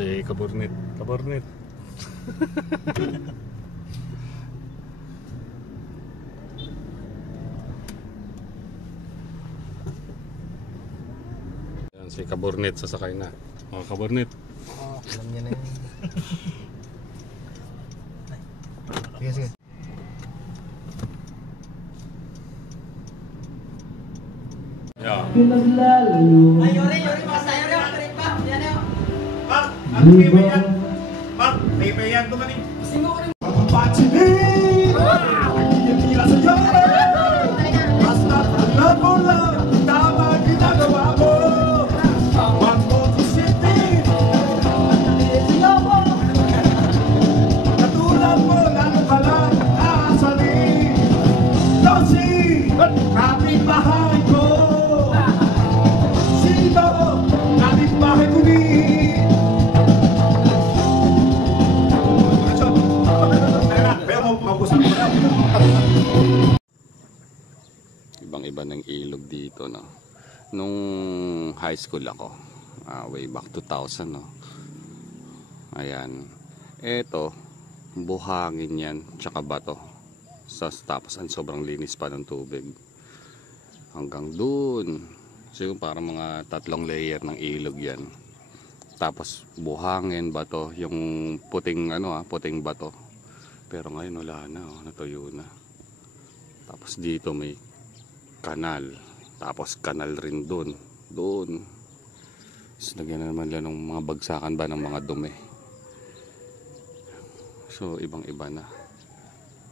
si Kabornet. Kabornet. Yan si Kabornet sasakay na. Oh, Kabornet. Oo, alam niya na yun. Sige, sige. Yeah. Ay, yori, basta yori, matrik pa. Yan yun. Mark, ano may yan? Mark, may yan to kanina. Gusto mo ko rin. Basta alam mo lang, tama ginagawa mo. Huwag mo isipin. Katulad mo, lalo ka lang aasanin. Dosi, kapitbahay ko. Sino, kapitbahay ko ni. Ibang-iba ng ilog dito, no. Nung high school ako, way back 2000, no. Ayan. Eto, buhangin yan, tsaka bato. Tapos sobrang linis pa ng tubig. Hanggang dun. Siguro parang mga 3 layer ng ilog yan. Tapos buhangin, bato, yung puting puting bato. Pero ngayon wala na, natuyo na. Tapos dito may kanal. Tapos kanal rin doon. Doon. So lagyan na naman lang ng mga bagsakan ba ng mga dumi. So ibang-iba na.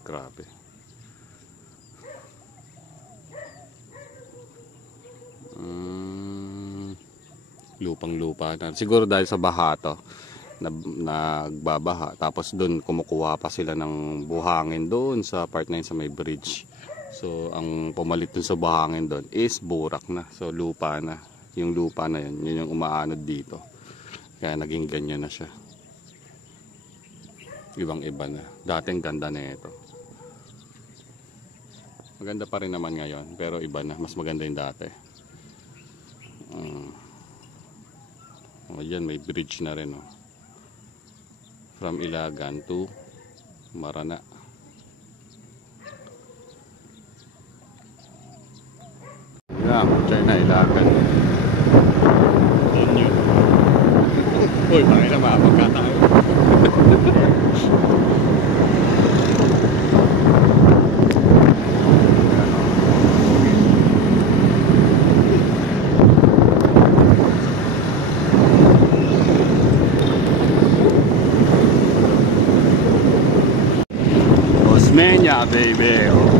Grabe. Lupang-lupa na. Siguro dahil sa baha to. Nagbabaha. Tapos doon kumukuha pa sila ng buhangin doon sa part 9 sa may bridge. So ang pumalit dun sa buhangin doon is burak na. So lupa na. Yung lupa na yun, yun yung umaanod dito. Kaya naging ganyan na siya. Ibang-iba na. Dating ganda na ito. Maganda pa rin naman ngayon, pero iba na. Mas maganda yung dati. Yan, may bridge na rin. From Ilagan to Marana. Yan, China, Ilagan. Yun yun. Uy, bakit na makapagka tayo? Osmeña, baby. Oh.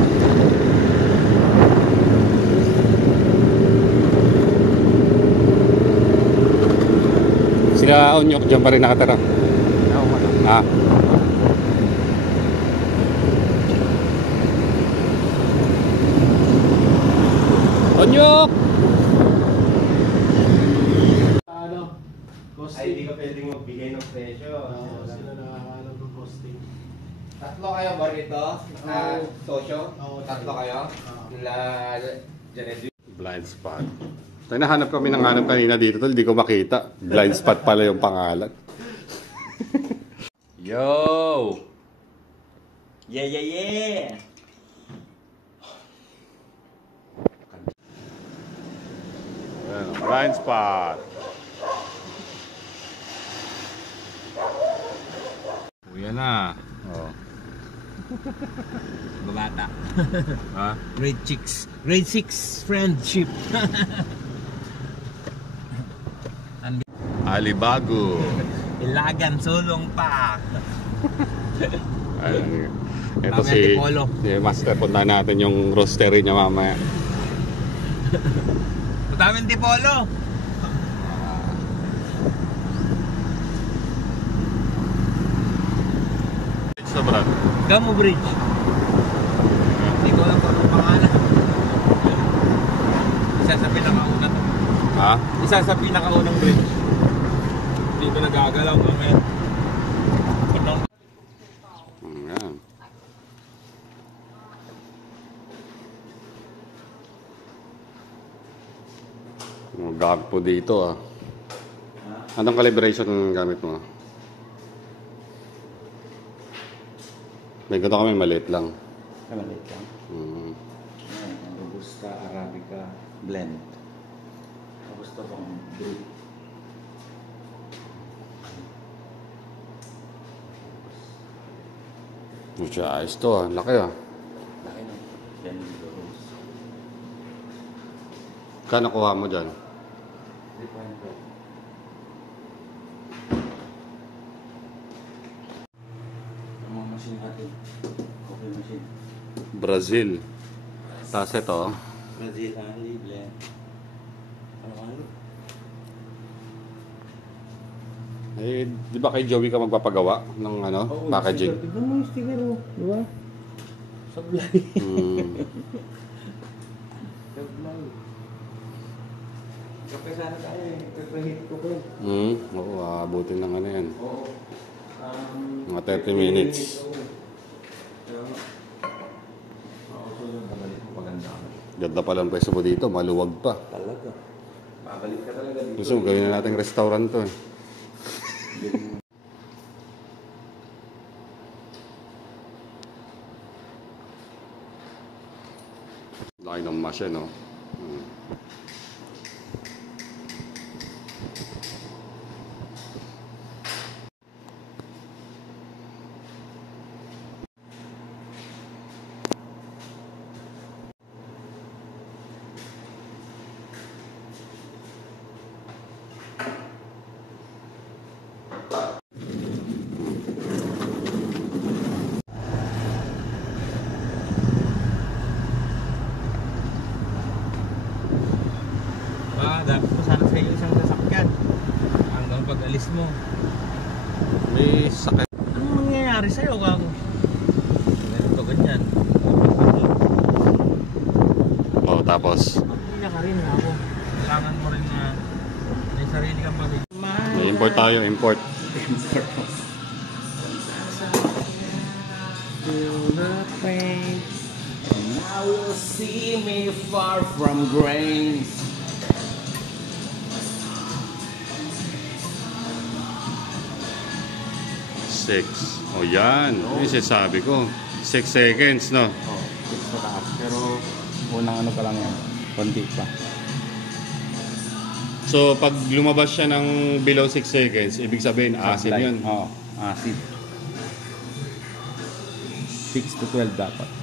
Sila Onyok dyan pa rin nakatara. Ah. Onyok! Ano? Costing. Ay, hindi ka pwedeng magbigay ng presyo. Sila nakakalam ng costing. Tatlo kayo ba rito? Sosyo? Oo, Tatlo kayo? Nila Janet. Blind spot. Tayo nahanap kami ng hanap kanina dito, tol. Hindi ko makita. Blind spot pala yung pangalan. Yo! Yeah. Blind spot. Uya na. Oh. Babata. Ha? Grade 6 friendship. Alibago. Ilagan, sulong pa. Ayun. Ito Mamaya si Tipolo. Master. Punta natin yung roastery niya mamaya. Mataming Tipolo. Ito, brad. Gamo Bridge. Hindi ko alam kung anong pangalan. Isa sa pinakauna to. Ha? Isa sa pinakaunang bridge. Dito nagagalaw kami. Punong. Ayan. Gag po dito, ah. Anong calibration ang gamit mo? May ganito kami, maliit lang. Maliit lang. Robusta, Arabica, blend. Robusta pang brew. Siya, ayos to, ah. Laki ah. Laki na. Yan yung rose. Kano kuha mo dyan? 3.5. Ang mga machine natin. Coffee machine. Brazil. Tapos ito, Brazil, blend. Ano? eh, di ba kay Joey ka magpapagawa ng ano, packaging? Tignan mo yung sticker, oh. Di ba? Sablay. Sablay. Kape sana tayo eh. Pepahit ko ko. Oo, aabutin ng ano yan. Oo. Mga 30 minutes. Oo, so babalik mo paganda ka. Ganda pa lang pwesto mo dito, maluwag pa. Talaga. Babalik ka talaga dito. Gusto mo, gawin na natin restaurant to eh. Laki ng mash eh, no? Dapat ko sana sa iyo isang sasakyan. Hanggang pag-alis mo. May sakit. Anong mangyayari sa'yo, gago? Ganito, ganyan. Oh, tapos, Pamilya ka rin ako. Kailangan mo rin na may sarili kang pamilya. may import tayo, import. Feel the pain, and now you'll see me far from grace. Six. O yan. Yung sinasabi ko. 6 seconds, no? Oh, 6 na taas. Pero unang ano pa lang yan. Konti pa. So, pag lumabas siya ng below 6 seconds, ibig sabihin, asin yun. Oo, asin. 6 to 12 dapat.